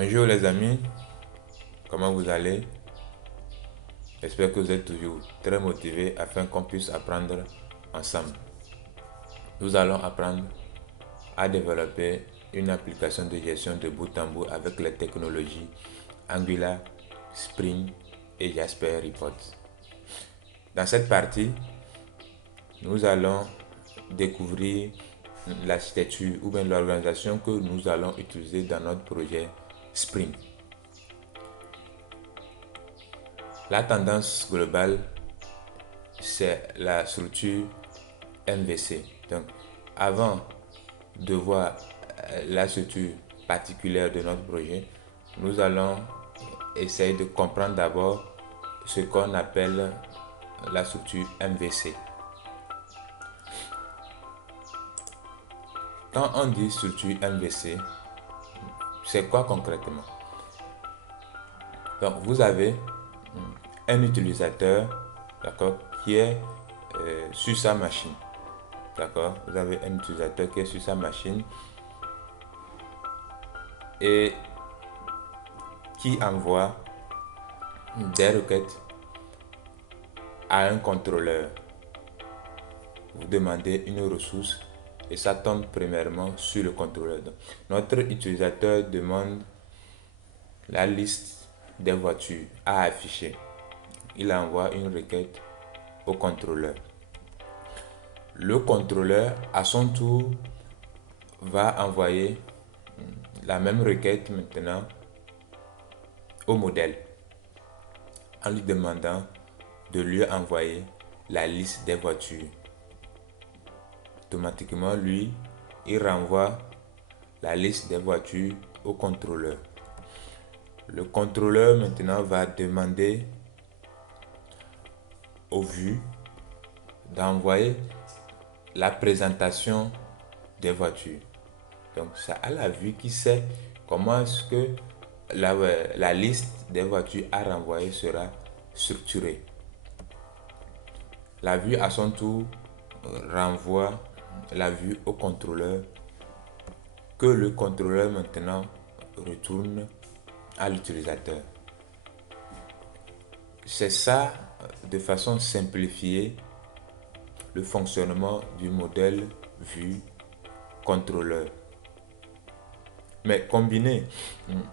Bonjour les amis, comment vous allez? J'espère que vous êtes toujours très motivés afin qu'on puisse apprendre ensemble. Nous allons apprendre à développer une application de gestion de bout en bout avec les technologies Angular, Spring et Jasper Report. Dans cette partie, nous allons découvrir l'architecture ou bien l'organisation que nous allons utiliser dans notre projet Spring. La tendance globale, c'est la structure MVC. Donc, avant de voir la structure particulière de notre projet, nous allons essayer de comprendre d'abord ce qu'on appelle la structure MVC. Quand on dit structure MVC, c'est quoi concrètement? Donc, vous avez un utilisateur, d'accord, qui est sur sa machine. D'accord, vous avez un utilisateur qui est sur sa machine et qui envoie des requêtes à un contrôleur. Vous demandez une ressource et ça tombe premièrement sur le contrôleur. Donc, notre utilisateur demande la liste des voitures à afficher. Il envoie une requête au contrôleur. Le contrôleur, à son tour, va envoyer la même requête maintenant au modèle en lui demandant de lui envoyer la liste des voitures. Automatiquement, lui, il renvoie la liste des voitures au contrôleur. Le contrôleur maintenant va demander au vu d'envoyer la présentation des voitures. Donc, c'est à la vue qui sait comment est-ce que la liste des voitures à renvoyer sera structurée. La vue à son tour renvoie la vue au contrôleur que le contrôleur maintenant retourne à l'utilisateur. C'est ça, de façon simplifiée, le fonctionnement du modèle vue contrôleur. Mais combiné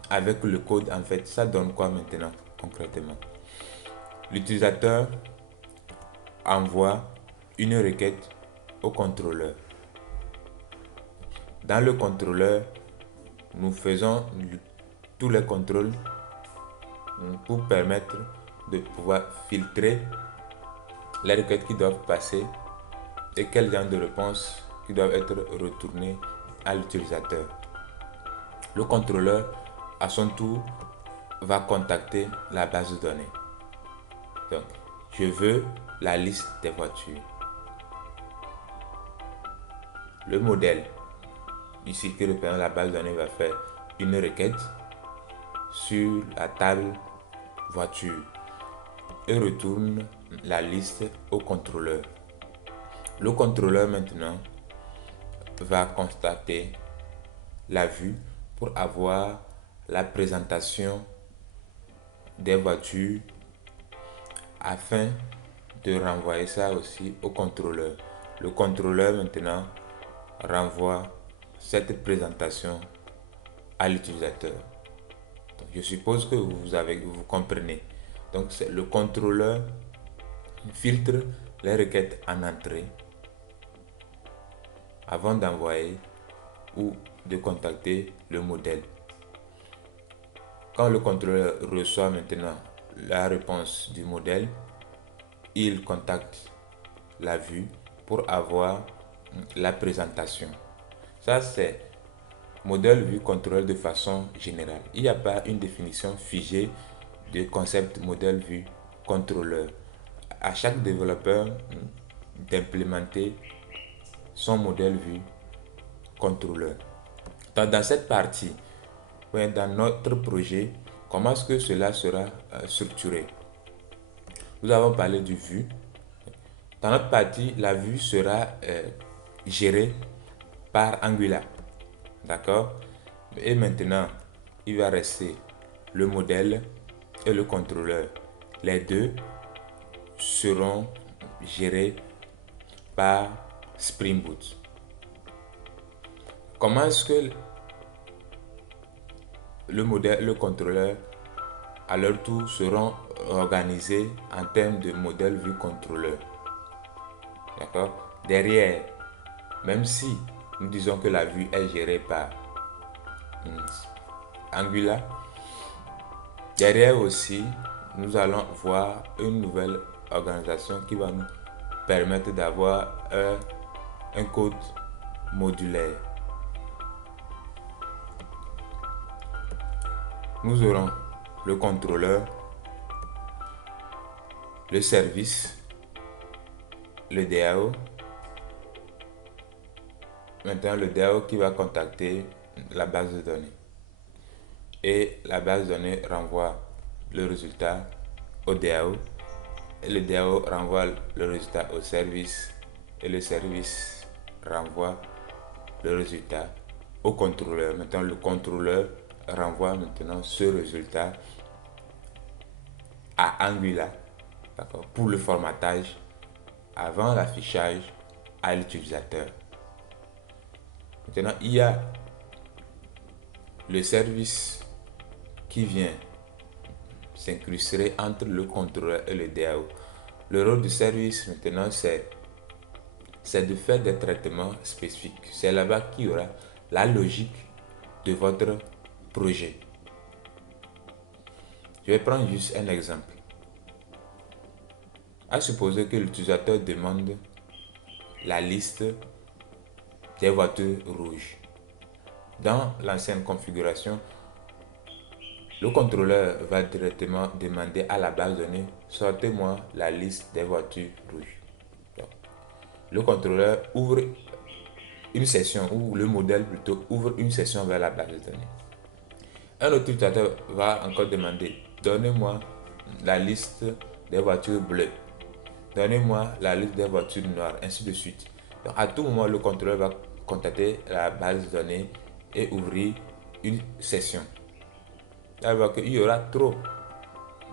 avec le code, en fait, ça donne quoi maintenant concrètement? L'utilisateur envoie une requête au contrôleur. Dans le contrôleur, nous faisons tous les contrôles pour permettre de pouvoir filtrer les requêtes qui doivent passer et quel genre de réponses qui doivent être retournées à l'utilisateur. Le contrôleur, à son tour, va contacter la base de données. Donc, je veux la liste des voitures. Le modèle, ici qui représente la base de données, va faire une requête sur la table voiture et retourne la liste au contrôleur. Le contrôleur maintenant va constater la vue pour avoir la présentation des voitures afin de renvoyer ça aussi au contrôleur. Le contrôleur maintenant renvoie cette présentation à l'utilisateur. Je suppose que vous comprenez. Donc le contrôleur filtre les requêtes en entrée avant d'envoyer ou de contacter le modèle. Quand le contrôleur reçoit maintenant la réponse du modèle, il contacte la vue pour avoir la présentation. Ça, c'est modèle vue contrôle de façon générale. Il n'y a pas une définition figée de concept modèle vue contrôleur. À chaque développeur d'implémenter son modèle vue contrôleur. Dans cette partie, dans notre projet, comment est-ce que cela sera structuré? Nous avons parlé du vue. Dans notre partie, la vue sera gérée par Angular. D'accord? Et maintenant, il va rester le modèle et le contrôleur. Les deux seront gérés par Spring Boot. Comment est-ce que le modèle et le contrôleur à leur tour seront organisés en termes de modèle vue contrôleur? D'accord? Derrière, même si nous disons que la vue est gérée par Angular, derrière aussi, nous allons voir une nouvelle organisation qui va nous permettre d'avoir un code modulaire. Nous aurons le contrôleur, le service, le DAO. Maintenant, le DAO qui va contacter la base de données. Et la base de données renvoie le résultat au DAO. Et le DAO renvoie le résultat au service. Et le service renvoie le résultat au contrôleur. Maintenant, le contrôleur renvoie maintenant ce résultat à Angular, d'accord, pour le formatage avant l'affichage à l'utilisateur. Maintenant, il y a le service qui vient s'incruster entre le contrôleur et le DAO. Le rôle du service maintenant, c'est de faire des traitements spécifiques. C'est là-bas qu'il y aura la logique de votre projet. Je vais prendre juste un exemple. À supposer que l'utilisateur demande la liste des voitures rouges. Dans l'ancienne configuration, le contrôleur va directement demander à la base de données: sortez-moi la liste des voitures rouges. Donc, le contrôleur ouvre une session, ou le modèle plutôt ouvre une session vers la base de données. Un autre utilisateur va encore demander: donnez-moi la liste des voitures bleues, donnez-moi la liste des voitures noires, ainsi de suite. Donc, à tout moment, le contrôleur va contacter la base de données et ouvrir une session. Alors qu'il y aura trop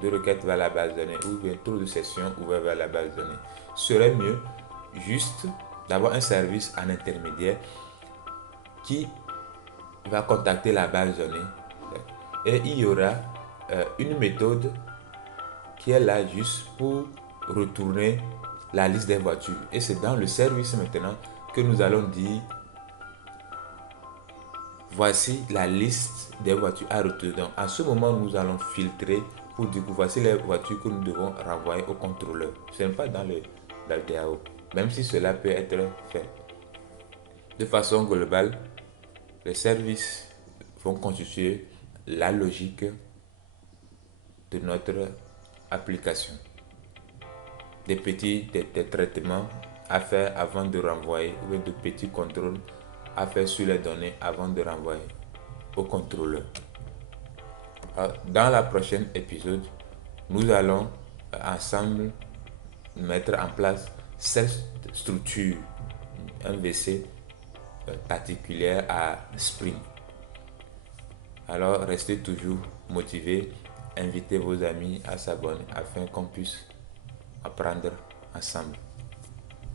de requêtes vers la base de données ou bien trop de sessions ouvertes vers la base de données. Ce serait mieux juste d'avoir un service en intermédiaire qui va contacter la base de données, et il y aura une méthode qui est là juste pour retourner la liste des voitures. Et c'est dans le service maintenant que nous allons dire: voici la liste des voitures à retourner. Donc, à ce moment, nous allons filtrer pour dire que voici les voitures que nous devons renvoyer au contrôleur. Ce n'est pas dans le DAO, même si cela peut être fait. De façon globale, les services vont constituer la logique de notre application. Des petits traitements à faire avant de renvoyer, ou de petits contrôles à faire sur les données avant de renvoyer au contrôleur. Dans la prochaine épisode, nous allons ensemble mettre en place cette structure MVC particulière à Spring. Alors, restez toujours motivés, invitez vos amis à s'abonner afin qu'on puisse apprendre ensemble.